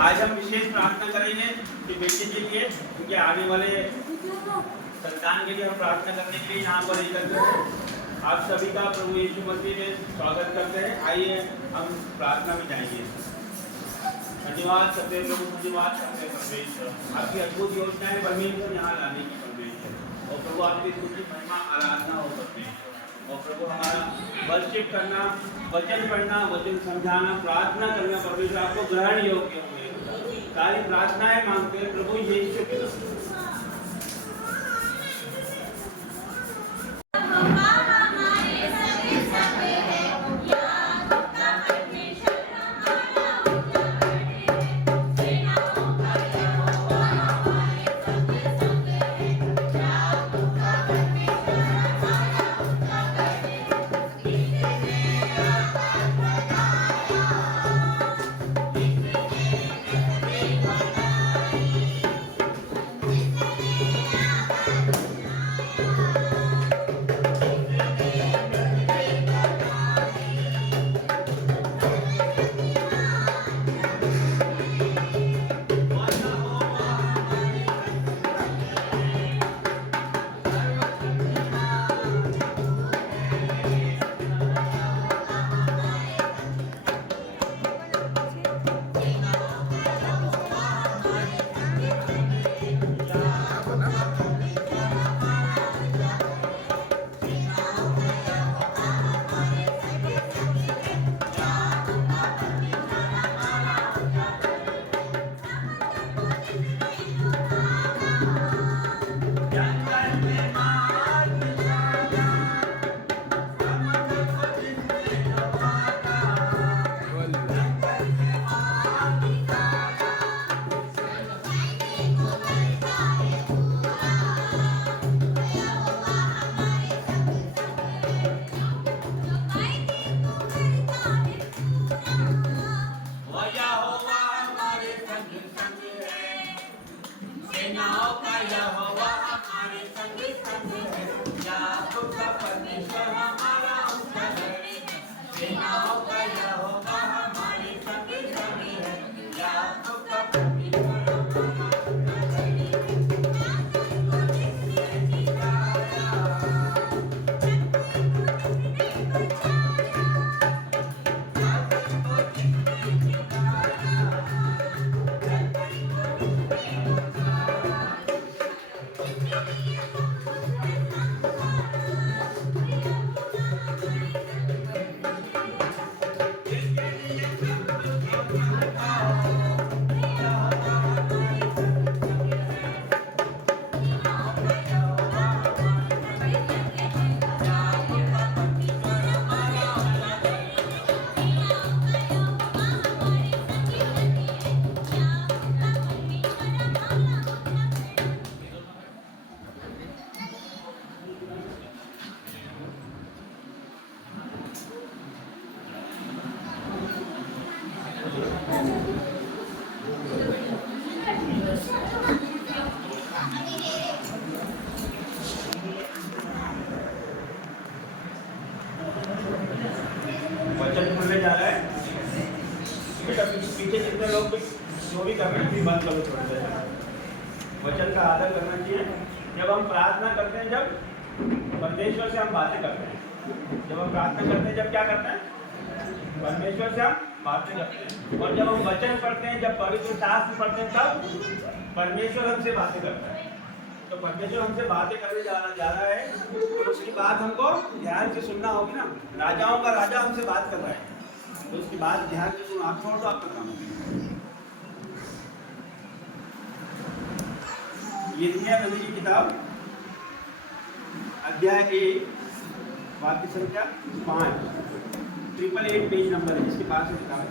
आज हम विशेष प्रार्थना करेंगे कि बेटे के लिए, क्योंकि आने वाले संतान के लिए हम प्रार्थना करने के लिए यहाँ पर एकत्र हैं। आप सभी का प्रभु यीशु मसीह में स्वागत करते हैं। आइए हम प्रार्थना में जाएंगे। धन्यवाद करते हैं प्रभु, धन्यवाद करते हैं परमेश्वर, आपकी अद्भुत योजना है परमेश्वर यहाँ लाने की परमेश्वर। और प्रभु आपकी स्तुति महिमा आराधना हो परमेश्वर। और प्रभु हमारा वर्शिप करना, वचन पढ़ना, वचन समझाना, प्रार्थना करना परमेश्वर आपको ग्रहण योग्य हुए। सारी प्रार्थनाएं मांगते हैं प्रभु यीशु के नाम। वचन खुलने जा रहा है। पीछे जितने लोग जो भी कर रहे हैं फिर बंद करो थोड़ी देर। वचन का आदर करना चाहिए। जब हम प्रार्थना करते हैं, जब परमेश्वर से हम बातें करते हैं, जब हम प्रार्थना करते हैं, जब क्या करते हैं, परमेश्वर से हम बातें करते हैं। और जब हम वचन पढ़ते हैं, जब पवित्र शास्त्र पढ़ते हैं, तब परमेश्वर हमसे बातें करता है। तो परमेश्वर हमसे बातें करने जा रहा है, तो उसकी बात हमको ध्यान से सुनना होगी ना। राजाओं का राजा हमसे बात कर रहा है, तो उसकी बात ध्यान से सुनो। आप छोड़ दो आपका काम। यिर्मयाह नबी की किताब अध्याय 1 वाक्य संख्या 5, 888 पेज नंबर है, इसके पास लिखा है।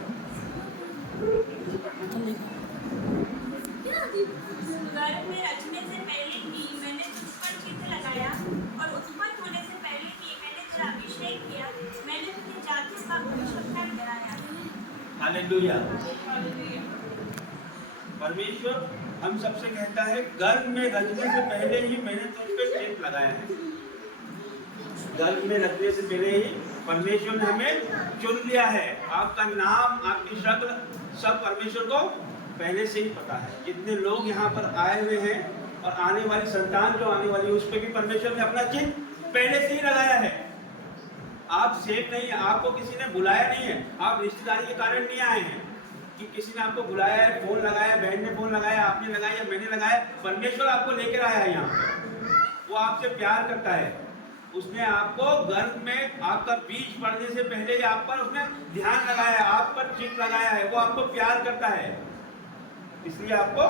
गर्भ में रचने से पहले भी मैंने तुझ पर चित्त लगाया, और उत्पन्न होने से पहले भी मैंने तेरा अभिषेक किया। मैंने तुझे जातियों का भविष्यवक्ता ठहराया। हालेलुया। परमेश्वर हम सबसे कहता है, गर्भ में रचने से पहले ही मैंने तुझ पे चित्त लगाया है। गर्भ में रचने से पहले ही परमेश्वर ने हमें चुन लिया है। आपका नाम, आपकी शक्ल सब परमेश्वर को पहले से ही पता है। जितने लोग यहाँ पर आए हुए हैं और आने वाली संतान जो आने वाली है उस पर भी परमेश्वर ने अपना चिन्ह पहले से ही लगाया है। आप सेफ नहीं है, आपको किसी ने बुलाया नहीं है, आप रिश्तेदारी के कारण नहीं आए हैं कि किसी ने आपको बुलाया है, फोन लगाया, बहन ने फोन लगाया, आपने लगाया, मैंने लगाया। परमेश्वर आपको लेकर आया है यहाँ। वो आपसे प्यार करता है। उसने आपको गर्भ में आपका बीज पड़ने से पहले ही आप पर उसने ध्यान लगाया है, आप पर चिन्ह लगाया है। वो आपको प्यार करता है, इसलिए आपको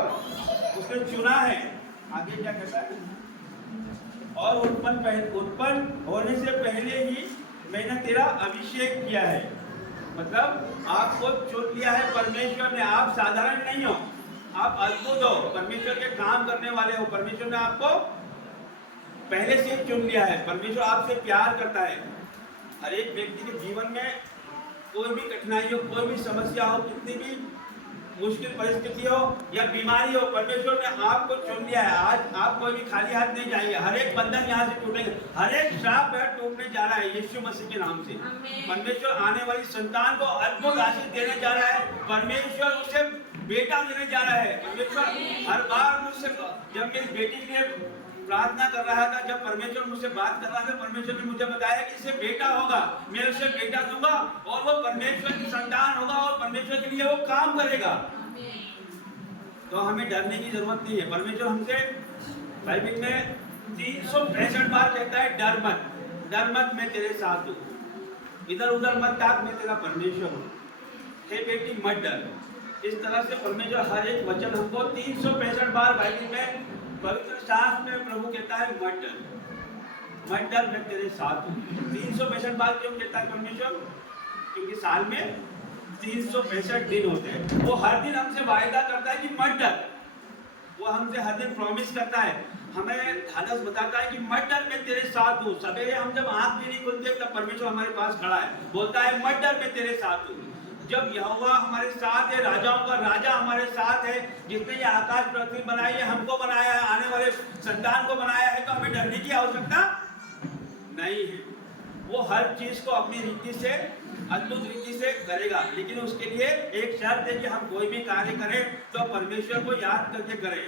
उसने चुना है। आगे क्या कहता है? और उत्पन्न होने से पहले ही मैंने तेरा अभिषेक किया है। मतलब आपको चुन लिया है परमेश्वर ने। आप साधारण नहीं हो, आप अद्भुत हो, परमेश्वर के काम करने वाले हो। परमेश्वर ने आपको पहले से ही चुन लिया है। परमेश्वर आपसे प्यार करता है। हर एक व्यक्ति के जीवन में कोई भी कठिनाई हो, कोई भी समस्या हो, कितनी भी मुश्किल परिस्थिति हो या बीमारी हो, परमेश्वर ने आपको चुन लिया है। आज आप कोई भी खाली हाथ नहीं जाएंगे। हर एक बंधन यहाँ से टूटेंगे, हर एक श्राप टूटने जा रहा है यीशु मसीह के नाम से। परमेश्वर आने वाली संतान को अद्भुत आशीष देने जा रहा है। परमेश्वर उसे बेटा देने जा रहा है। परमेश्वर हर बार मुझसे, जब मेरी बेटी के लिए प्रार्थना कर रहा था, जब परमेश्वर मुझसे बात कर रहा था, परमेश्वर ने मुझे बताया कि इसे बेटा होगा, मैं उसे बेटा दूंगा और वो परमेश्वर की संतान होगा और परमेश्वर के लिए वो काम करेगा। तो हमें डरने की जरूरत नहीं है। परमेश्वर हमसे बाइबल में 365 बार कहता है डर मत, डर मत, मैं तेरे साथ हूँ, इधर उधर मत ताक, मैं तेरा परमेश्वर हूँ, हे बेटी मत डर। इस तरह से परमेश्वर हर एक वचन हमको 365 बार बाइबल में, पवित्र शास्त्र में प्रभु कहता है मत डर, मत डर, मैं तेरे साथ हूँ। 365 बार क्यों कहता है परमेश्वर? क्योंकि साल में 365 दिन होते हैं। वो हर दिन हमसे वायदा करता है कि मत डर। वो हमसे हर दिन प्रॉमिस करता है, हमें धादस बताता है कि मत डर, मैं तेरे साथ हूँ। सवेरे हम जब आंख भी नहीं खुलते तब परमेश्वर हमारे पास खड़ा है, बोलता है मत डर, मैं तेरे साथ हूँ। जब यहोवा हमारे साथ है, राजाओं का राजा हमारे साथ है, जिसने ये आकाश पृथ्वी बनाई है, हमको बनाया है, आने वाले संतान को बनाया है, तो हमें डरने की आवश्यकता नहीं है। वो हर चीज को अपनी रीति से, अद्भुत रीति से करेगा, लेकिन उसके लिए एक शर्त है कि हम कोई भी कार्य करें तो परमेश्वर को याद करके करें।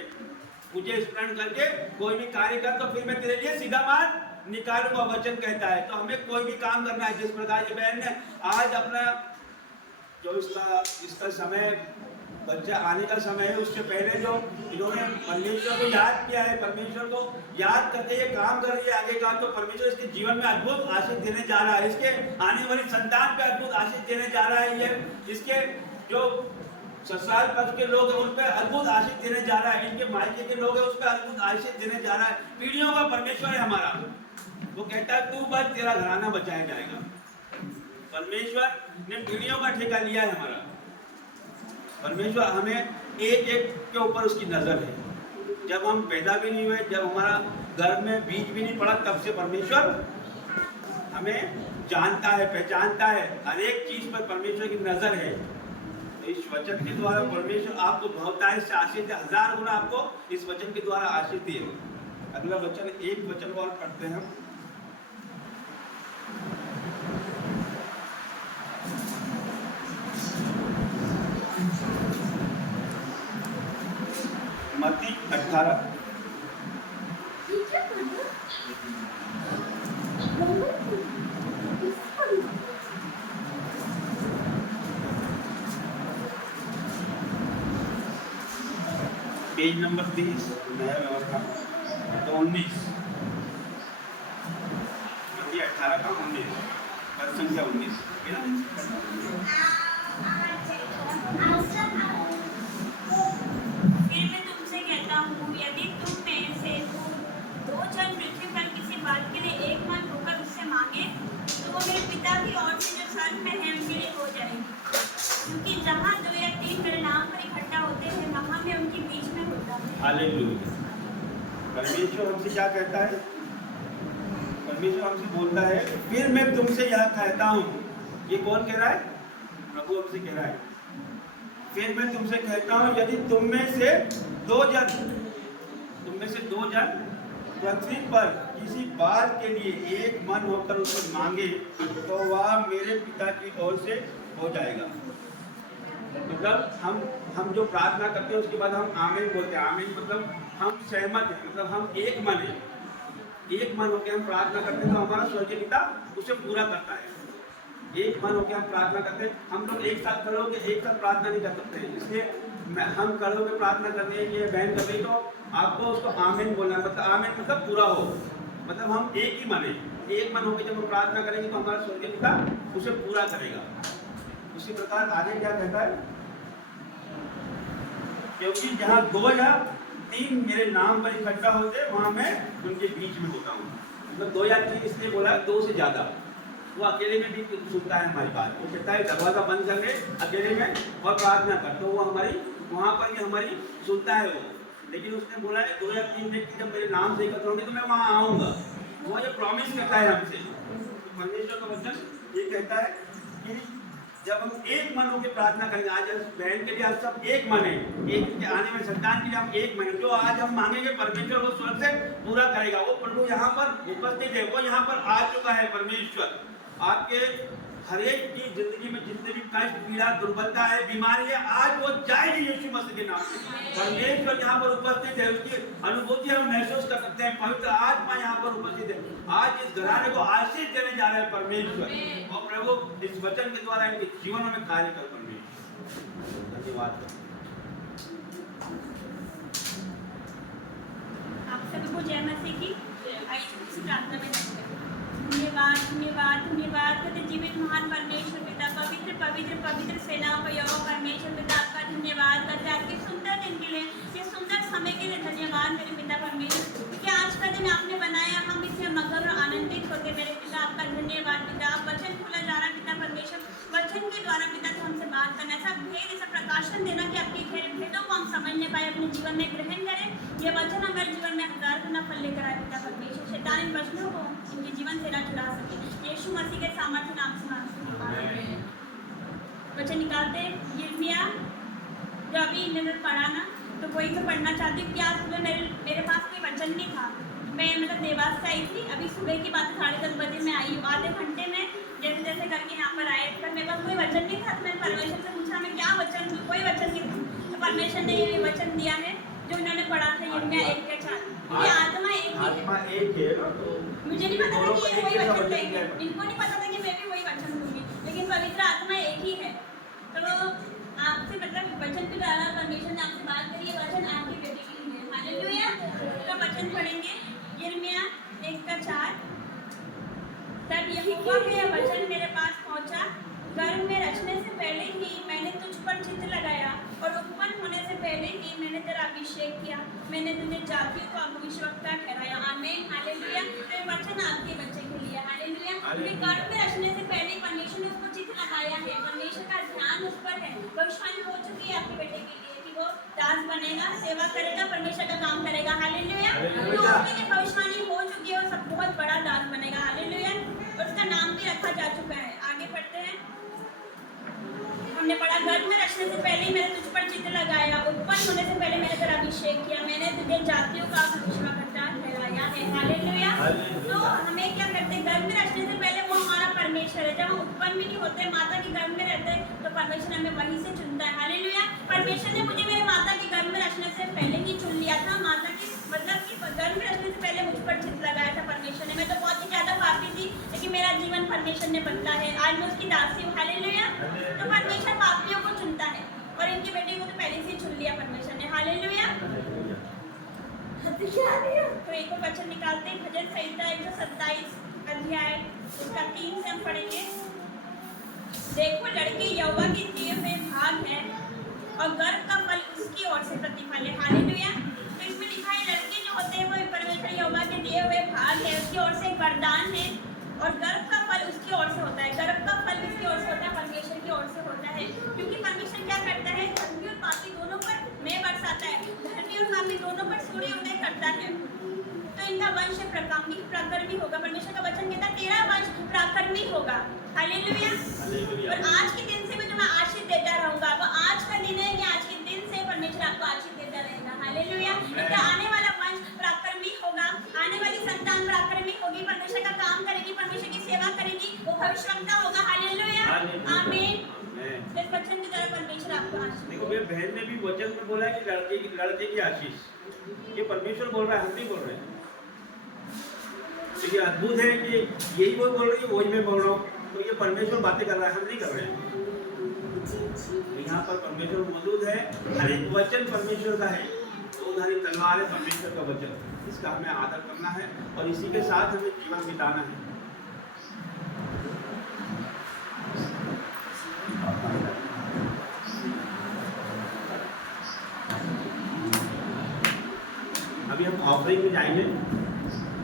मुझे स्मरण करके कोई भी कार्य कर तो फिर मैं तेरे लिए सीधा मार्ग निकालूंगा, वचन कहता है। तो हमें कोई भी काम करना है। जिस प्रकार ये बहन ने आज अपना जो इसका समय, बच्चा आने का समय है, उससे पहले जो इन्होंने परमेश्वर को याद किया है, परमेश्वर को याद करके ये काम कर रही है आगे का, तो परमेश्वर इसके जीवन में अद्भुत आशीष देने जा रहा है। इसके आने वाली संतान पे अद्भुत आशीष देने जा रहा है। ये इसके जो ससुराल पक्ष के लोग हैं उन पर अद्भुत आशीष देने जा रहा है, इनके मायके के लोग हैं उस पर अद्भुत आशीष देने जा रहा है। पीढ़ियों का परमेश्वर है हमारा। वो कहता है तू बच, तेरा घराना बचाया जाएगा। परमेश्वर ने पीढ़ियों का ठेका लिया है हमारा। परमेश्वर हमें एक एक के ऊपर उसकी नजर है। जब हम पैदा भी नहीं हुए, जब हमारा गर्भ में बीज भी नहीं पड़ा, तब से परमेश्वर हमें जानता है, पहचानता है। हर एक चीज पर परमेश्वर की नजर है। तो इस वचन के द्वारा परमेश्वर आपको बहुतायत से आशीष दे, 1000 गुना आपको इस वचन के द्वारा आशीष दिए। अगला वचन, एक वचन और पढ़ते हैं हम। मत्ती 18 पेज नंबर 30 नया व्यवस्था तो 19, मत्ती 18 का 19, पद संख्या 19। फिर मैं तुमसे कहता हूँ, यदि तुम में से दो जन पृथ्वी पर किसी बात के लिए एक मन होकर उससे मांगे, तो वो मेरे पिता की ओर से जो स्वर्ग में है उनके लिए हो जाएगी। क्योंकि जहाँ 2 या 3 मेरे नाम पर इकट्ठा होते हैं, वहाँ मैं उनके बीच में होता हूँ। हालेलुया। परमेश्वर हमसे क्या कहता है? परमेश्वर हमसे बोलता है, फिर मैं तुमसे यह कहता हूँ। ये कौन कह रहा है? प्रभु हमसे कह रहा है, फिर मैं तुमसे कहता हूँ, यदि तुम में से दो जन पृथ्वी पर किसी बात के लिए एक मन होकर उसे मांगे, तो वह मेरे पिता की ओर से हो जाएगा। मतलब हम जो प्रार्थना करते हैं उसके बाद हम आमीन बोलते हैं। आमीन मतलब हम सहमत हैं, मतलब हम एक मन हैं, एक मन होकर हम प्रार्थना करते हैं तो हमारा स्वर्गीय पिता उसे पूरा करता है। एक मन होकर हम प्रार्थना करते हैं। हम लोग एक साथ खड़े होकर एक साथ प्रार्थना नहीं कर सकते हैं, इसलिए हम खड़े होकर प्रार्थना करते हैं कि बहन कर रही तो आपको उसको आमीन बोलना है। मतलब आमीन मतलब पूरा हो, मतलब हम एक ही मन है, एक मन होकर जब हम प्रार्थना करेंगे तो हमारा स्वर्गीय पिता उसे पूरा करेगा। उसी प्रकार आगे क्या कहता है, क्योंकि जहाँ 2 या 3 मेरे नाम पर इकट्ठा होते वहां मैं उनके बीच में होता हूँ। मतलब 2 या 3 इसलिए बोला, 2 से ज्यादा। वो अकेले में भी सुनता है हमारी बात। वो कहता है दरवाजा बंद करके अकेले में और प्रार्थना कर, तो वो हमारी वहां पर भी हमारी सुनता है वो। लेकिन उसने बोला है 2 या 3 व्यक्ति जब मेरे नाम से एकत्र होंगे तो मैं वहां आऊंगा। वो ये प्रॉमिस करता है हमसे। परमेश्वर का वचन ये कहता है कि जब हम एक मन होकर प्रार्थना करेंगे, आज बहन के लिए आज सब एक मन है, एक आने वाले संतान के लिए हम एक मन है। जो आज हम मांगेंगे परमेश्वर वो स्वर्ग से पूरा करेगा। वो प्रभु यहाँ पर उपस्थित है, वो यहाँ पर आ चुका है। परमेश्वर आपके हर एक की जिंदगी में जितने भी कष्ट, पीड़ा, दुर्बलता है, बीमारी है, आज वो जाएगी यीशु मसीह के नाम से। परमेश्वर यहाँ पर उपस्थित है, उसकी अनुभूति हम महसूस कर सकते हैं। पवित्र आत्मा यहाँ पर उपस्थित है। आज इस घराने को आशीष देने जा रहे हैं परमेश्वर, और प्रभु इस वचन के द्वारा इनके जीवन में कार्य कर। परमेश्वर धन्यवाद। आप सभी को जय मसीह की। आइए इस प्रार्थना में लगते हैं। धन्यवाद धन्यवाद धन्यवाद करते जीवित महान परमेश्वर पिता, पवित्र पवित्र पवित्र सेनाओं का यहोवा परमेश्वर पिता, आपका धन्यवाद करते आपके सुंदर दिन के लिए, ये सुंदर समय के लिए धन्यवाद मेरे पिता परमेश्वर, क्योंकि आज का दिन आपने बनाया, हम इससे मगन और आनंदित होते मेरे पिता। आपका धन्यवाद पिता। आप वचन खुला जा रहा पिता परमेश्वर, वचन के द्वारा पिता तो हमसे बात करना, ऐसा भेद, ऐसा प्रकाशन देना कि आपके भेदों को हम समझने पाए, अपने जीवन में ग्रहण करें। ये वचन हमारे जीवन में 1000 गुना फल लेकर आए पिता परमेश्वर। शैतान इन वचनों को उनके जीवन से ना छुड़ा सके, यीशु मसीह के सामर्थ्य नाम से मांगते हैं। वचन निकालते यिर्मयाह, जो अभी इन्होंने पढ़ा ना, तो वही तो पढ़ना चाहती हूँ। क्या सुबह मेरे पास कोई वचन नहीं था, मैं मतलब देवास से आई थी। अभी सुबह की बात 10:30 बजे मैं आई हूँ। आधे घंटे में जैसे जैसे करके यहाँ पर आए, पर मेरे पास कोई वचन नहीं था। तो मैंने परमेश्वर से पूछा मैं क्या वचन, कोई वचन नहीं था। तो परमेश्वर ने ये वचन दिया है जो इन्होंने पढ़ा था यिर्मयाह 1:4। ये आत्मा एक ही है, आत्मा एक है ना, तो मुझे नहीं पता था कि ये वही वचन देंगे, इनको नहीं पता था कि मैं भी वही वचन दूंगी, लेकिन पवित्र आत्मा एक ही है। तो आपसे मतलब वचन के द्वारा परमेश्वर ने आपसे बात करी, ये वचन आपकी बेटी के लिए है। हालेलुया। तो वचन पढ़ेंगे यिर्मयाह 1:4। तब यहोवा का यह वचन मेरे पास पहुंचा, गर्भ में रचने से पहले ही मैंने तुझ पर चित्त लगाया और उत्पन्न होने से पहले ही मैंने तेरा अभिषेक किया। मैंने तुझे जातियों को भविष्यवक्ता ठहराया। आमीन। हालेलुया। तो वचन आपके बच्चे के लिए। हालेलुया। क्योंकि गर्भ में रचने से पहले परमेश्वर ने उसको चित्त लगाया है, परमेश्वर का ध्यान उस पर है। भविष्यवाणी हो चुकी है आपके बेटे के लिए कि वो दास बनेगा, सेवा करेगा, परमेश्वर का काम करेगा। हालेलुया। तो उसके लिए भविष्यवाणी हो चुकी है, वो सब बहुत बड़ा दास बनेगा। हालेलुया। और उसका नाम भी रखा जा चुका है। आगे पढ़ते हैं। हमने पढ़ा गर्भ में रचने से पहले ही मैंने तुझ पर चित्त लगाया, उत्पन्न होने से पहले मैंने तेरा अभिषेक किया, मैंने तुझे जातियों का भविष्यवक्ता ठहराया है। हालेलुया। तो हमें क्या करते हैं, गर्भ में रचने से पहले वो हमारा परमेश्वर है। जब हम उत्पन्न भी नहीं होते, माता के गर्भ में रहते हैं, तो परमेश्वर हमें वहीं से चुनता है। हालेलुया। परमेश्वर ने मुझे मेरे माता के गर्भ में रचने से पहले ही चुन लिया था। माता की मतलब कि गर्भ में रचने से पहले मुझ पर चित्त लगाया था परमेश्वर ने। मैं तो बहुत ही ज्यादा पापी थी, लेकिन मेरा जीवन परमेश्वर ने बदला है। आज मैं उसकी दासी हूँ। हालेलुया। तो परमेश्वर पापियों को चुनता है, और इनकी बेटी को तो पहले से चुन लिया परमेश्वर ने। हालेलुया। तो एक और वचन निकालते हैं, भजन संहिता 127 अध्याय उसका 3 से हम पढ़ेंगे। देखो लड़के यहोवा के दिए हुए भाग है, और गर्भ का फल उसकी ओर से प्रतिफल है। हालेलुया। तो इसमें लिखा है लड़के जो होते हैं वो परमेश्वर यहोवा के दिए हुए भाग है, उसकी ओर से एक वरदान है, और गर्भ का फल उसकी ओर से होता है। गर्भ का फल उसकी ओर से होता है, परमेश्वर की ओर से होता है। क्योंकि परमेश्वर क्या करता है, धर्मी और पापी दोनों पर मेघ बरसाता है, धर्मी और पापी दोनों पर सूर्योदय करता है। तो इनका वंश प्राकर्मी होगा। परमेश्वर का वचन कहता है तेरा वंश प्राकर्मी होगा। हालेलुया। और आज के दिन से भी तुम्हें आशीष देता रहूंगा। वो आज का दिन है कि आज के दिन से परमेश्वर आपको आशीष देता रहेगा। हालेलुया। इनका आने वाला वंश प्राकर्मी होगा, आने वाली संतान प्राकर्मी होगी, परमेश्वर का काम करेगी, परमेश्वर की सेवा करेगी, वो भविष्यवक्ता होगा। हालेलुया। आमीन। इस वचन के द्वारा परमेश्वर आपको आशीष देखो मेरे बहन ने भी वचन में बोला है कि लड़के की आशीष, ये परमेश्वर बोल रहा है, हम नहीं बोल रहे हैं। तो ये अद्भुत है कि यही वो बोल रही है, वही मैं बोल रहा हूँ, तो ये परमेश्वर बातें कर रहा है, हम नहीं कर रहे हैं। तो यहाँ पर परमेश्वर मौजूद है, हर एक वचन परमेश्वर का है, दोधारी तलवार है परमेश्वर का वचन, इसका हमें आदर करना है और इसी के साथ हमें जीवन बिताना है। अभी हम ऑफरिंग में जाएंगे,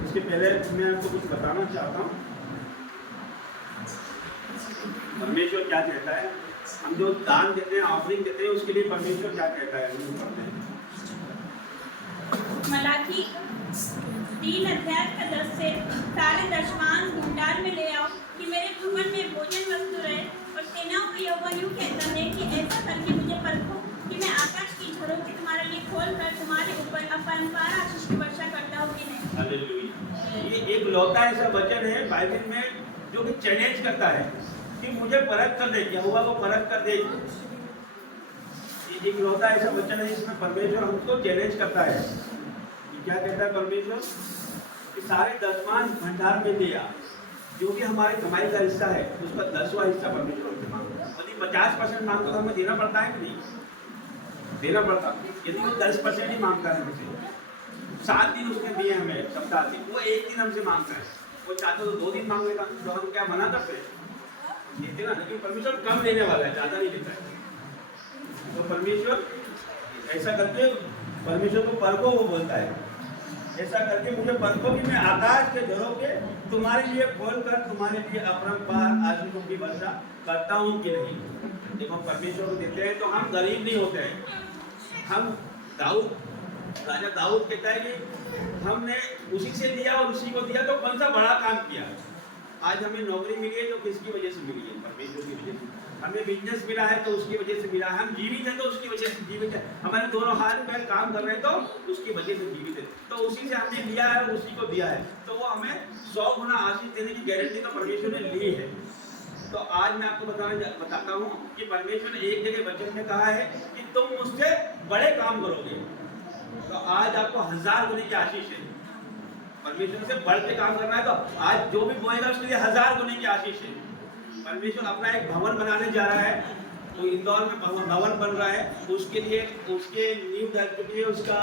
उसके पहले मैं आपको कुछ बताना चाहता हूँ परमेश्वर क्या कहता है। हम जो दान देते हैं, ऑफरिंग देते हैं, उसके लिए परमेश्वर क्या कहता है हम पढ़ते हैं। मलाकी 3:10 से सारे दशमांश भंडार में ले आओ कि मेरे भवन में भोजन वस्तु रहे। और सेनाओं का यहोवा यूं कहता है कि ऐसा करके मुझे परखो कि मैं आकाश की झरोखे तुम्हारे लिए खोल कर तुम्हारे ऊपर अपरंपार आशीष की वर्षा करता हूँ कि नहीं। हालेलुया। ये एक लौता ऐसा वचन है बाइबल में जो कि चैलेंज करता है कि मुझे परख कर दे, यहोवा को परख कर दे। ये एक लौता ऐसा वचन है जिसमें परमेश्वर हमको चैलेंज करता है। क्या कहता है परमेश्वर कि सारे दशमांश भंडार में दिया, जो भी हमारे कमाई का हिस्सा है उसका 10वां हिस्सा परमेश्वर से मांगो। यदि 50% मांगता तो हमें देना पड़ता है कि नहीं? देना पड़ता। यदि वो 10% ही मांगता है मुझे, 7 दिन उसने दिए हमें सप्ताह दिन, वो 1 दिन हमसे मांगता है, वो चाहता तो 2 दिन मांग लेगा, तो हम क्या मना करते हैं? देते ना, लेकिन परमेश्वर कम देने वाला है, ज़्यादा नहीं देता है। तो परमेश्वर ऐसा करके परमेश्वर को परखो, वो बोलता है ऐसा करके मुझे परखो कि मैं आकाश के घरों के तुम्हारे लिए खोल कर तुम्हारे लिए अपरंपार आशीषों की वर्षा करता हूँ कि नहीं। देखो परमेश्वर को देते हैं तो हम गरीब नहीं होते हैं। हम राजा दाऊद कहता है कि हमने उसी से लिया और उसी को दिया, तो कौन सा बड़ा काम किया। आज हमें नौकरी मिली है तो किसकी वजह से मिली है? परमेश्वर की वजह से। हमें बिजनेस मिला है तो उसकी वजह से मिला है। हम जीवित हैं तो उसकी वजह से जीवित है। हमारे दोनों हाथ पैर काम कर रहे हैं तो उसकी वजह से जीवित है। तो उसी से हमने लिया है और उसी को दिया है, तो वो हमें 100 गुना आशीष देने की गारंटी तो परमेश्वर ने ली है। तो आज मैं आपको बताता हूँ कि परमेश्वर ने एक जगह वचन में कहा है कि तुम मुझसे बड़े काम करोगे। तो आज आपको 1000 गुने की आशीष है। परमेश्वर से बढ़ के काम करना है तो आज जो भी बोएगा उसके लिए 1000 गुने की आशीष है। परमेश्वर अपना एक भवन बनाने जा रहा है, तो इंदौर में भवन बन रहा है, उसके लिए उसके नींव डल चुकी है, उसका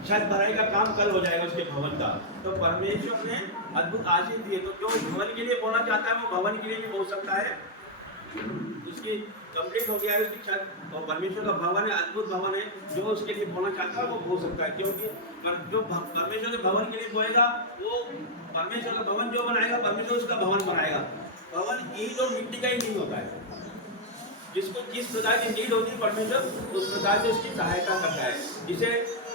छत भराई का काम कल हो जाएगा उसके भवन का। तो परमेश्वर ने अद्भुत आशीष दी है। तो जो भवन के लिए बोना चाहता है वो भवन के लिए भी बोल सकता है। उसकी कंप्लीट हो गया है उसकी छत, और परमेश्वर का भवन है, अद्भुत भवन है। जो उसके लिए बोलना चाहता है वो बोल सकता है, क्योंकि जो परमेश्वर के भवन के लिए बोएगा वो परमेश्वर का भवन जो बनाएगा, परमेश्वर उसका भवन बनाएगा। भवन ईंट और मिट्टी का ही नहीं होता है। जिसको जिस प्रकार की नीड होती है परमेश्वर उस प्रकार से उसकी सहायता करता है।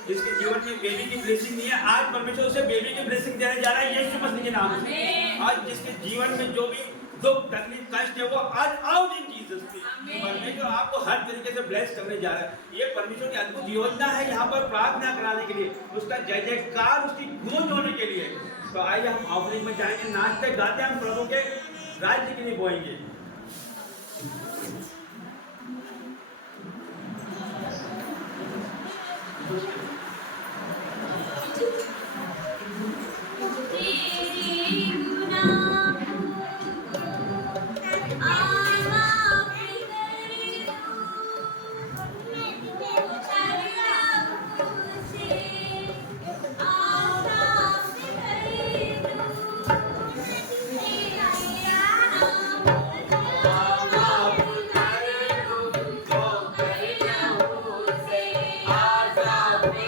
जिसके जीवन में बेबी की ब्लेसिंग नहीं है, आज परमेश्वर उसे बेबी की ब्लेसिंग देने जा रहा है यीशु मसीह के नाम से। आज जिसके जीवन में जो भी दुख तकलीफ कष्ट है वो आज आउट इन जीसस नेम। परमेश्वर आपको हर तरीके से ब्लेस करने जा रहा है। ये परमेश्वर की अद्भुत योजना है यहाँ पर प्रार्थना कराने के लिए, उसका जय जयकार उसकी गूंज होने के लिए। तो आइए हम ऑफरिंग में जाएंगे, नाचते गाते हम प्रभु के राज्य के लिए बोएंगे। Amen.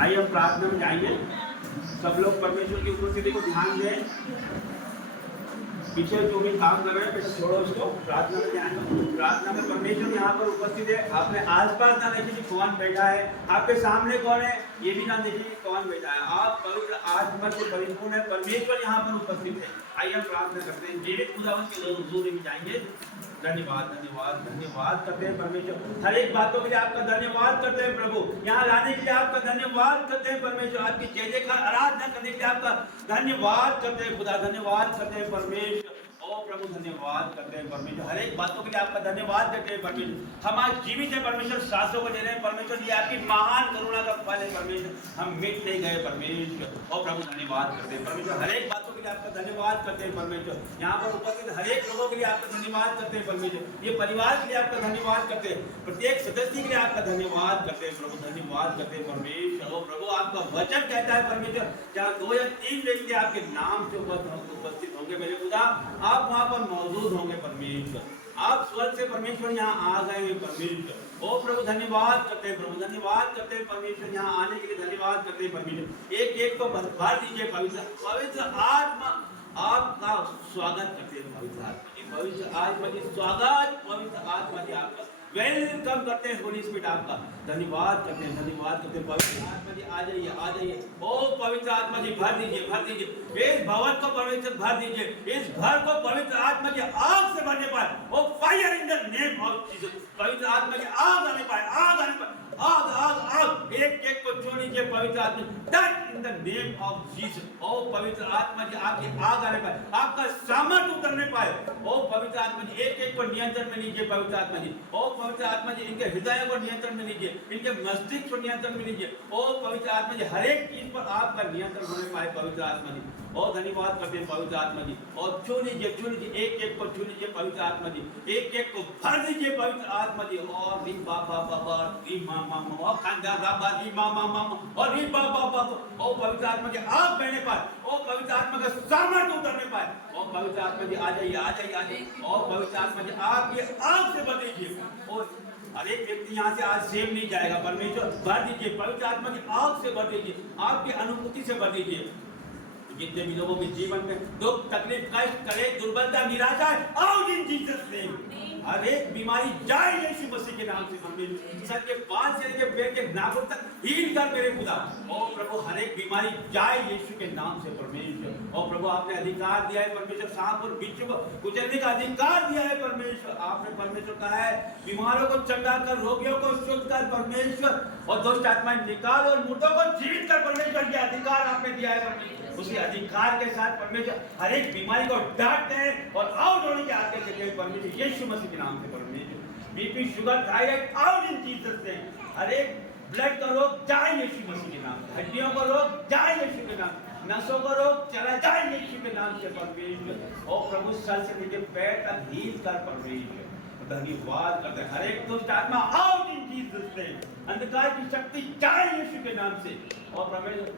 आइए हम प्रार्थना में जाएंगे। सब लोग परमेश्वर की उपस्थिति को ध्यान दें। पीछे जो भी काम कर रहे हैं पीछे छोड़ो उसको, प्रार्थना में जाएंगे। प्रार्थना में परमेश्वर यहाँ पर उपस्थित है। आपने आसपास ना देखिए कौन बैठा है, आपके सामने कौन है ये भी ना देखिए कौन बैठा है। आप पवित्र आत्मा से परिपूर्ण है, परमेश्वर यहाँ पर उपस्थित है। आइए हम प्रार्थना करते हैं। जीवित खुदावन के हुजूर में जाएंगे। धन्यवाद धन्यवाद धन्यवाद करते हैं परमेश्वर, हर एक बातों के लिए आपका धन्यवाद करते हैं प्रभु। यहाँ लाने के लिए आपका धन्यवाद करते हैं परमेश्वर, आपकी जय जय का आराधना करने के लिए आपका धन्यवाद करते हैं खुदा, धन्यवाद करते हैं परमेश्वर। ओ प्रभु धन्यवाद करते हैं परमेश्वर, हर एक बातों के लिए आपका धन्यवाद करते हैं परमेश्वर। हम आज जीवित है परमेश्वर, सांसों को दे रहे हैं परमेश्वर, ये आपकी महान करुणा का फल है परमेश्वर। हम मिट नहीं गए परमेश्वर। ओ प्रभु धन्यवाद करते हैं परमेश्वर, हर एक बातों के लिए आपका धन्यवाद करते हैं परमेश्वर। यहाँ पर उपस्थित हर एक लोगों के लिए आपका धन्यवाद करते हैं परमेश्वर। ये परिवार के लिए आपका धन्यवाद करते हैं, प्रत्येक सदस्य के लिए आपका धन्यवाद करते हैं प्रभु, धन्यवाद करते हैं परमेश्वर। ओ प्रभु आपका वचन कहता है परमेश्वर, जहाँ 2 या 3 व्यक्ति आपके नाम से उपस्थित होंगे मेरे खुदा, आप वहाँ पर मौजूद होंगे परमेश्वर। आप स्वर्ग से परमेश्वर यहाँ आ गए हैं परमेश्वर। ओ प्रभु धन्यवाद करते हैं प्रभु, धन्यवाद करते हैं परमेश्वर, यहाँ आने के लिए धन्यवाद करते हैं परमेश्वर। एक एक को भर दीजिए पवित्र पवित्र आत्मा, आपका स्वागत करते हैं पवित्र आत्मा जी, पवित्र आत्मा जी स्वागत, पवित्र आत्मा जी आपका वेलकम करते हैं होली स्पिरिट आपका, धन्यवाद करते हैं धन्यवाद करते हैं पवित्र आत्मा जी। आ जाइए आ जाइए। ओ पवित्र आत्मा जी भर दीजिए इस भवन को पवित्र भर दीजिए, इस घर को पवित्र आत्मा की आग से भरने पाए। Oh fire in the name of Jesus, पवित्र आत्मा की आग आने पाए, आग आने पाए, आग आग आग, एक एक को छू लीजिए पवित्र आत्मा, touch in the name of Jesus. Oh पवित्र आत्मा जी आपकी आग आने पाए, आपका सामर्थ उतरने पाए। ओ पवित्र आत्मा जी एक एक को नियंत्रण में लीजिए पवित्र आत्मा जी। ओ पवित्र आत्मा जी इनके हृदय को नियंत्रण में लीजिए, इनके मस्तिष्क को नियंत्रण में लीजिए। ओ पवित्र आत्मा जी हर एक चीज पर आपका नियंत्रण होने पाए पवित्र आत्मा जी। और धन्यवाद करते हैं पवित्र आत्मा जी। और छू लीजिए एक एक को छू लीजिए पवित्र आत्मा जी, एक एक को भर दीजिए पवित्र आत्मा जी। और री बाबा बाबा री मामा मामा खंडा बाबा री मामा मामा और री बाबा बाबा। ओ पवित्र आत्मा जी आप बहने पाए, ओ पवित्र आत्मा का सामर्थ्य उतरने पाए। और पवित्र आत्मा जी आ जाइए आ जाइए आ जाइए। और पवित्र आत्मा जी आप ये आग से भर दीजिए। और हर एक व्यक्ति यहाँ से आज सेव नहीं जाएगा, परमेश्वर भर दीजिए पवित्र आत्मा की आग से भर दीजिए, आपकी अनुभूति से भर दीजिए। जितने भी लोगों के जीवन में दुख तकलीफ कष्ट कलेश दुर्बलता निराशा आउट इन जीसस नेम, हर एक बीमारी जाए यीशु मसीह के नाम से। परमेश्वर सर के बाल से लेकर पैर के नाखून तक हील कर मेरे खुदा। और प्रभु हर एक बीमारी जाए यीशु के नाम से परमेश्वर। और प्रभु आपने अधिकार दिया है परमेश्वर, सांप और बिच्छू को कुचलने का अधिकार दिया है परमेश्वर। आपने परमेश्वर कहा है बीमारों को चंगा कर, रोगियों को शुद्ध कर परमेश्वर, और दुष्ट आत्माएं निकाल और मुर्दों को जीवित कर परमेश्वर। ये अधिकार आपने दिया है परमेश्वर। उसी अधिकार के साथ परमेश्वर हर एक बीमारी को डांटते हैं और आउट होने के आदेश देते हैं परमेश्वर यीशु मसीह के नाम से। परमेश्वर BP sugar thyroid out in Jesus name, हर एक ब्लड का रोग जाए यीशु मसीह के नाम से, हड्डियों का रोग जाए यीशु के नाम से, नसों का रोग चला जाए यीशु के नाम से परमेश्वर। और प्रभु सर से लेकर पैर तक हील कर परमेश्वर। धन्यवाद करते हैं हर एक दुष्ट आत्मा आउट इन जीसस नेम, अंधकार की शक्ति जाए यीशु के नाम से। और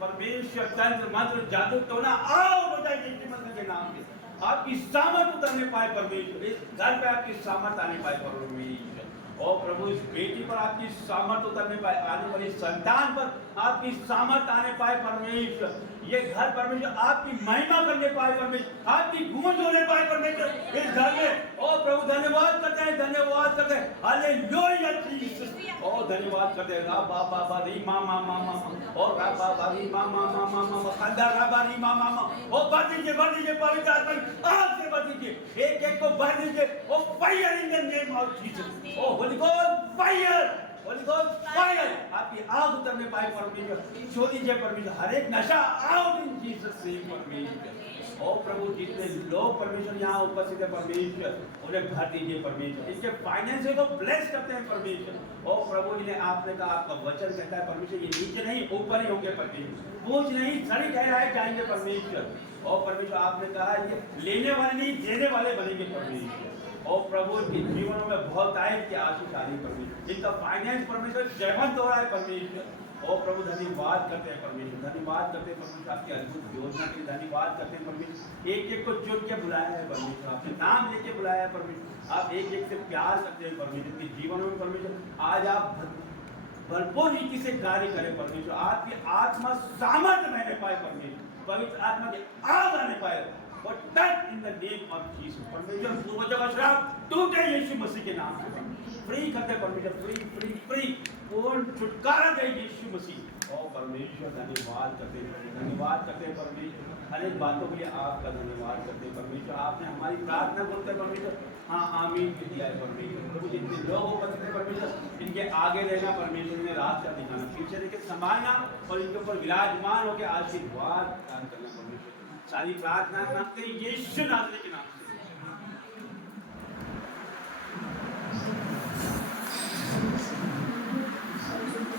परमेश्वर तंत्र मंत्र जादू टोना आउट हो जाए यीशु मसीह के नाम से। आपकी सामर्थ उतरने पाए परमेश्वर, इस घर पे आपकी सामर्थ आने पाए परमेश्वर। और प्रभु इस बेटी पर आपकी सामर्थ उतरने पाए, आने वाली संतान पर आपकी सामर्थ आने पाए परमेश्वर। ये घर परमेश्वर आपकी महिमा करने पाए परमेश्वर, आपकी गूंज होने पाए परमेश्वर इस घर में। और प्रभु धन्यवाद करते हैं धन्यवाद करते हैं हालेलुया जीसस। और धन्यवाद करते हैं राबा बाबा री मामा मामा और राबा बाबी मामा मामा मामा खंडा राबा री मामा मामा। और भर दीजिए पवित्र आत्मा आग से भर दीजिए, एक एक को भर दीजिए। Oh fire in the name of Jesus, oh holy God fire, holy God fire. आपकी आग उतरने पाए परमेश्वर, छोड़ दीजिए परमेश्वर हर एक नशा आउट इन जीसस नेम परमेश्वर। और प्रभु जितने लोग परमेश्वर यहाँ उपस्थित है परमेश्वर उन्हें भर दीजिए परमेश्वर, इनके फाइनेंस को ब्लेस करते हैं परमेश्वर। और प्रभु जी ने आपने कहा, आपका वचन कहता है परमेश्वर ये नीचे नहीं ऊपर ही होंगे परमेश्वर, बोझ नहीं सड़ी ठहराए जाएंगे परमेश्वर। और परमेश्वर आपने कहा ये लेने वाले नहीं देने वाले बनेंगे परमेश्वर। और प्रभु के जीवनों में बहुत टाइम की आशीष आ रही परमेश्वर, जिनका फाइनेंस परमेश्वर जयवंत हो रहा है परमेश्वर। और प्रभु धन्यवाद करते हैं परमेश्वर, धन्यवाद करते हैं परमेश्वर आपकी अद्भुत योजना के लिए धन्यवाद करते हैं परमेश्वर। एक एक को चुन के बुलाया है परमेश्वर, आपने नाम लेके बुलाया है परमेश्वर, आप एक एक से प्यार करते हैं परमेश्वर के जीवनों में परमेश्वर। आज आप भरपूर रीति से कार्य करें परमेश्वर, आपकी आत्मा सामर्थ्य रहने पाए परमेश्वर, पवित्र आत्मा की आग आने पाए। और touch in the name of Jesus परमेश्वर, पूर्वजों का श्राप टूटे यीशु मसीह के नाम से, फ्री करते परमेश्वर, फ्री फ्री फ्री पूर्ण छुटकारा दे यीशु मसीह। और परमेश्वर धन्यवाद करते हैं धन्यवाद करते हैं परमेश्वर, हर एक बातों के लिए आपका धन्यवाद करते हैं परमेश्वर। आपने हमारी प्रार्थना करते परमेश्वर, हाँ आमीन के दिया है परमेश्वर। प्रभु जितने लोग उपस्थित है परमेश्वर इनके आगे रहना परमेश्वर, इन्हें रास्ता दिखाना, पीछे देखे संभालना और इनके ऊपर विराजमान होकर आशीर्वाद प्रदान करना परमेश्वर। सारी प्रार्थना करते हैं यीशु नासरी के नाम से।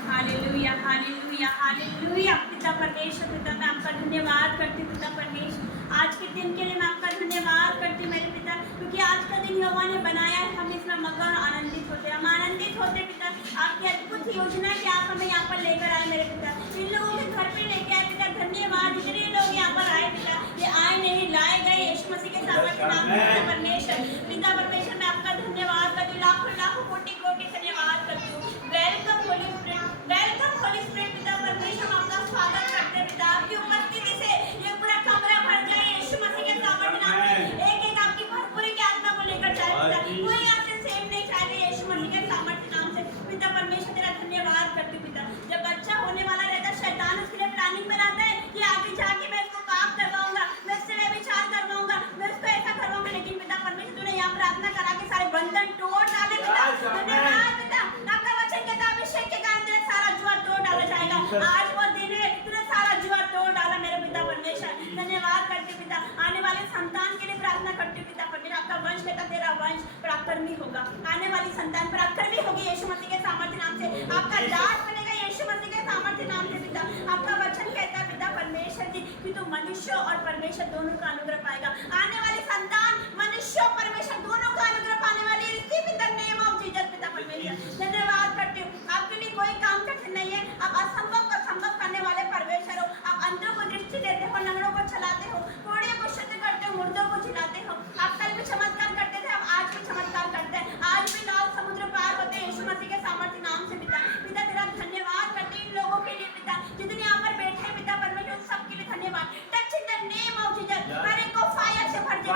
Hallelujah hallelujah hallelujah. पिता परमेश्वर, पिता मैं आपका धन्यवाद करती हूँ पिता परमेश्वर, आज के दिन के लिए मैं आपका धन्यवाद करती हूँ मेरे पिता, क्योंकि आज का दिन यहोवा ने बनाया है, हम इसमें मगन आनंदित होते हैं, हम आनंदित होते पिता आपकी अद्भुत योजना कि आप हमें यहाँ पर लेकर आए मेरे पिता, इन लोगों के घर पे लेके आए पिता। धन्यवाद जितने लोग यहाँ पर आए पिता, ये आए नहीं लाए गए यीशु मसीह के सामर्थ्य नाम से परमेश्वर। पिता परमेश्वर मैं आपका धन्यवाद करती हूँ, लाखों लाखों कोटि कोटि धन्यवाद करती हूँ। Welcome Holi spirit, welcome Holi spirit पिता परमेश्वर, हम आपका स्वागत करते हैं पिता। आपकी उपस्थिति से ये पूरा कमरा भर जाए यीशु मसीह के सामर्थ्य नाम से, एक एक आपकी भरपूरी की आत्मा को लेकर जाए पिता, कोई यहाँ से सेव नहीं चाहे यीशु मसीह के सामर्थ्य नाम से। पिता परमेश्वर तेरा धन्यवाद करती हूँ पिता, जब बच्चा होने वाला रहता है शैतान उसके लिए प्लानिंग बनाता है कि आगे जाके मैं इसको पाप करवाऊंगा, मैं इससे व्यभिचार करवाऊंगा, मैं इसको ऐसा करवाऊंगा, लेकिन पिता परमेश्वर तूने यहाँ प्रार्थना करा के सारे बंधन तोड़ डाले पिता। धन्यवाद पिता, आपका वचन कहता है अभिषेक के कारण तेरा सारा जुआ तोड़ डाला जाएगा। आज वो दिन है, तूने सारा जुआ तोड़ डाला मेरे पिता परमेश्वर। धन्यवाद करते पिता, आने वाले संतान के लिए प्रार्थना करते पिता परमेश्वर, आपका वंश कहता तेरा वंश पराक्रमी होगा, आने वाली संतान पराक्रमी होगी यीशु मसीह के सामर्थ्य नाम से, आपका लाड बनेगा यीशु मसीह के सामर्थ्य नाम से पिता। आपका वचन कहता है पिता परमेश्वर जी कि तू मनुष्य मनुष्य और परमेश्वर दोनों का अनुग्रह पाएगा। आने वाली संतान मनुष्य और परमेश्वर दोनों का अनुग्रह पाने वाली है। Receive in the name of Jesus पिता परमेश्वर। धन्यवाद करती हूँ, आपके लिए कोई काम कठिन नहीं है। आप असंभव को संभव करने वाले परमेश्वर हो। आप अंधों को दृष्टि देते हो, लंगड़ों को चलाते हो, कोड़ियों को शुद्ध करते हो, मुर्दों को जिलाते हो। आप कल भी चमत्कार करते थे, आप आज भी चमत्कार करते हैं। आज भी लाल समुद्र पार होते हैं यीशु मसीह के सामर्थ्य नाम से पिता। पिता तेरा धन्यवाद करते हैं इन लोगों के लिए पिता, जितने यहाँ पर बैठे हैं पिता परमेश्वर, सबके लिए धन्यवाद। Touch in the name of Jesus, हर एक को फायर से भर दे।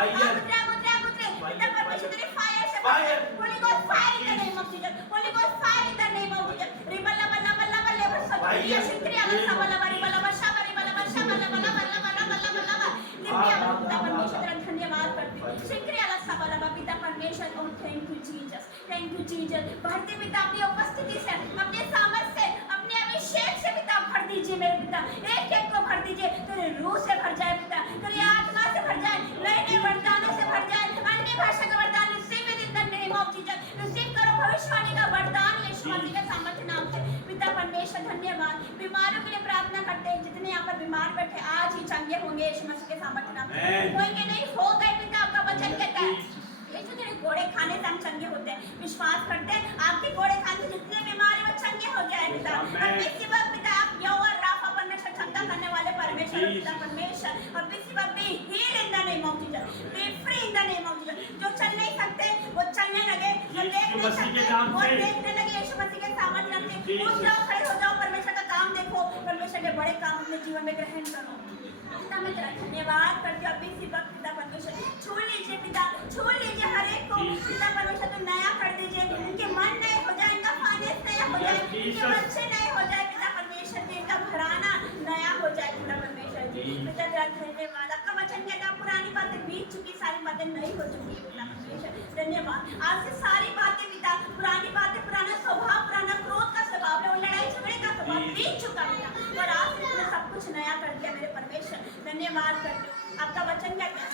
पिता परमेश्वर तेरे फायर से भर दे। Holy God fire in the name of Jesus, holy God fire in the name of Jesus. रिबला बल्ला बल्ला बल्ले वर्ष ये शिक्रिया बल्ला बल्ला बल्ला बल्ला बल्ला बल्ला पिता परमेश्वर तेरा धन्यवाद करती हूँ। शुक्रिया अल्लाह पिता परमेश्वर। Oh thank you Jesus, thank you Jesus. भरते पिता अपनी उपस्थिति से, अपने सामर्थ से, अपने अभिषेक से पिता भर दीजिए मेरे पिता। एक एक को भर दीजिए, तेरे रूह से भर जाए पिता, तेरी आत्मा से भर जाए, नए नए वरदानों से भर जाए। अन्य भाषा का वरदान receive in the name of Jesus. Receive करो भविष्यवाणी का वरदान यीशु मसीह के सामर्थ्य नाम से पिता परमेश्वर। धन्यवाद। बीमारों के लिए प्रार्थना करते हैं, जितने यहाँ पर बीमार बैठे आज ही चंगे होंगे यीशु मसीह के सामर्थ्य नाम से। होंगे नहीं, हो गए पिता, आपका वचन कहता है यीशु तेरे घोड़े खाने से हम चंगे होते हैं। विश्वास करते हैं आपके घोड़े खाने से जितने बीमारी वो चंगे हो जाए पिता। और इसी वक्त पिता आप यहोवा राफा परमेश्वर क्षमता करने वाले परमेश्वर पिता परमेश्वर। और इसी वक्त be heal in the name of Jesus, be free in the name of Jesus. जो चल नहीं सकते वो चलने लगे, जो देख नहीं सकते वो देखने लगे यीशु मसीह के सामर्थ्य नाम से। उठ जाओ, खड़े हो जाओ, परमेश्वर का काम देखो, परमेश्वर के बड़े काम अपने जीवन में ग्रहण करो। पिता मैं तेरा धन्यवाद करती हूँ। अभी इसी वक्त पिता परमेश्वर छू लीजिए पिता, छू लीजिए हर एक को पिता परमेश्वर। तो नया कर दीजिए, इनके मन नए हो जाए, इनका फाइनेंस नया हो जाए, इनके बच्चे नए हो जाए पिता परमेश्वर जी, इनका घराना नया हो जाए पिता परमेश्वर जी। पिता तेरा धन्यवाद। आपका वचन कहता है पुरानी बातें बीत चुकी, सारी बातें नई हो चुकी है पिता परमेश्वर। धन्यवाद। आज से सारी बातें पिता, पुरानी बातें, पुराना स्वभाव, पुराना क्रोध का स्वभाव है, वो लड़ाई झगड़े का स्वभाव बीत चुका है पिता, और आज से तुमने सब कुछ नया कर दिया मेरे परमेश्वर। धन्यवाद करती हूँ। आपका वचन कहता है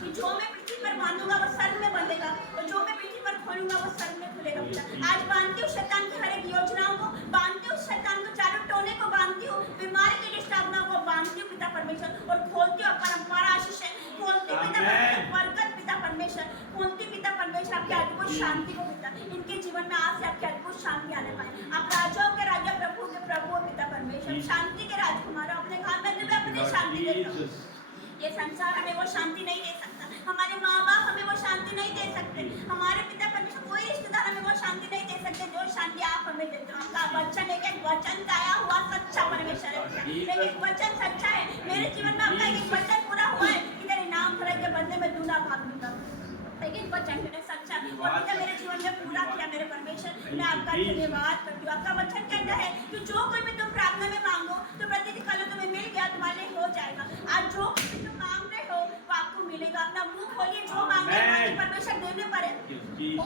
कि जो मैं पृथ्वी पर बांधूंगा वो स्वर्ग में बंधेगा, और जो मैं पृथ्वी पर खोलूंगा वो स्वर्ग में खुलेगा पिता। आज बांधती हूँ शैतान की हर एक योजनाओं को, बांधती हूँ शैतान को, चारों टोने को बांधती हूँ, बीमारी की दुष्टात्माओं को बांधती हूँ पिता परमेश्वर, और खोलती हूँ परंपरा आशीष, खोलती हूँ पिता परमेश्वर बरकत पिता परमेश्वर, खोलती हूँ पिता परमेश्वर आपकी अद्भुत शांति को पिता। इनके जीवन में आज से आपकी अद्भुत शांति आने पाए। आप राजाओं के राजा, प्रभु के प्रभु पिता परमेश्वर, शांति के राजकुमार अपने घर में अपनी शांति देता हूँ। ये संसार हमें वो शांति नहीं दे सकता, हमारे माँ बाप हमें वो शांति नहीं दे सकते, हमारे पिता परमेश्वर कोई रिश्तेदार हमें वो शांति नहीं दे सकते जो शांति आप हमें देते हो। आपका वचन एक वचन आया हुआ सच्चा परमेश्वर है, एक वचन सच्चा है। मेरे जीवन में आपका एक वचन पूरा हुआ है कि तेरे नाम भरे के बदले में दूना भाग दूंगा। लेकिन वचन मेरा सच्चा और पिता मेरे जीवन में पूरा किया मेरे परमेश्वर। मैं आपका धन्यवाद करती हूँ। आपका वचन कहता है कि जो कोई भी तुम प्रार्थना में मांगो तो प्रतिदिन कल तुम्हें मिल गया, तुम्हारे लिए हो जाएगा। आज जो कुछ तुम मांग रहे हो वो आपको मिलेगा। अपना मुंह खोलिए, जो मांगे परमेश्वर देने पर है।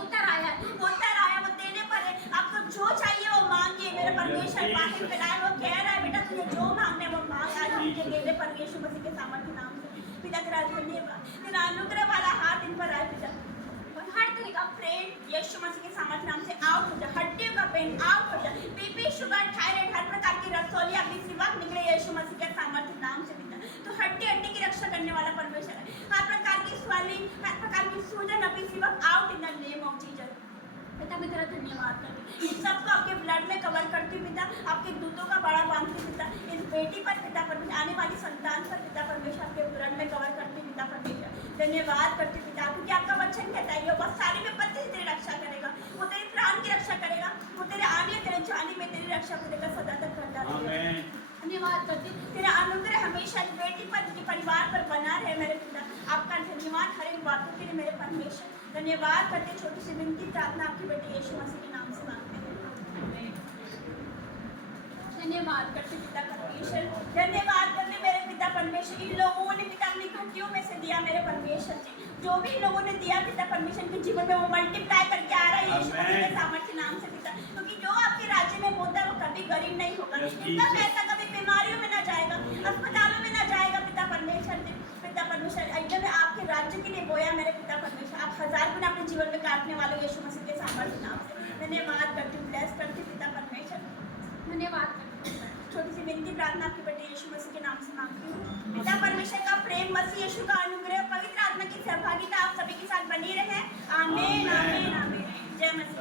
उत्तर आया, उत्तर आया, वो देने पर है। आपको जो चाहिए वो मांगिए मेरे परमेश्वर। बाहर फैलाए, वो कह रहा है बेटा तुझे जो मांगना है वो मांग, आज मुझे देने पर यीशु मसीह के सामर्थ्य नाम से पिता तेरा धन्यवाद। तेरा अनुग्रह वाला हाथ इन पर आए पिता, हर तरह का पेन यीशु मसीह के सामर्थ्य नाम से आउट हो जाए, हड्डियों का पेन आउट हो जाए, बीपी, शुगर, थायराइड, हर प्रकार की रसौली अपनी सिवा निकले यीशु मसीह के सामर्थ्य नाम से पिता। तो हड्डी हड्डी की रक्षा करने वाला परमेश्वर है। हर प्रकार की स्वेलिंग, हर प्रकार की सूजन अपनी सिवा out in the name of Jesus. पिता मैं तेरा धन्यवाद करती हूँ। इन सबको आपके ब्लड में कवर करती हूँ पिता, आपके दूतों का बड़ा बांधती हूँ पिता। इस बेटी पर पिता परमेश्वर, आने वाली संतान पर पिता परमेश्वर आपके ब्लड में कवर करती हूँ पिता परमेश्वर। धन्यवाद करती हूँ पिता, क्योंकि आपका वचन कहता है वो सारी विपत्ति से तेरी रक्षा करेगा, वो तेरे प्राण की रक्षा करेगा, वो तेरे आने तेरे जाने में तेरी रक्षा करेगा, सदा तक करता रहेगा। धन्यवाद करती हूँ। तेरा अनुग्रह हमेशा बेटी पर, परिवार पर बना रहे मेरे पिता। आपका धन्यवाद हर एक बातों के लिए मेरे परमेश्वर। धन्यवाद करते, छोटी सी विनती प्रार्थना आपकी बेटी यीशु मसीह के नाम से मांगते हैं। धन्यवाद करते पिता परमेश्वर, धन्यवाद करते मेरे पिता परमेश्वर। इन लोगों ने पिता अपनी घटियों में से दिया मेरे परमेश्वर जी, जो भी लोगों ने दिया पिता परमेश्वर के जीवन में वो मल्टीप्लाई करके आ रहा है यीशु मसीह के सामर्थ्य नाम से पिता। क्योंकि जो आपके राज्य में बोलता है वो कभी गरीब नहीं होगा, इनका पैसा कभी बीमारियों में न जाएगा, अस्पतालों में न जाएगा पिता परमेश्वर जी। पिता परमेश्वर एकदम आपके राज्य के लिए बोया मेरे पिता परमेश्वर। आप 1000 गुना अपने जीवन में काटने वाले यीशु मसीह के सामर्थ्य नाम से धन्यवाद करती हूँ, ब्लेस करती हूँ पिता परमेश्वर। धन्यवाद करती हूँ। छोटी सी विनती प्रार्थना आपके बेटे यीशु मसीह के नाम से मांगती हूँ। पिता परमेश्वर का प्रेम, मसीह यीशु का अनुग्रह, पवित्र आत्मा की सहभागिता आप सभी के साथ बनी रहे। आमीन आमीन आमीन। जय मसीह।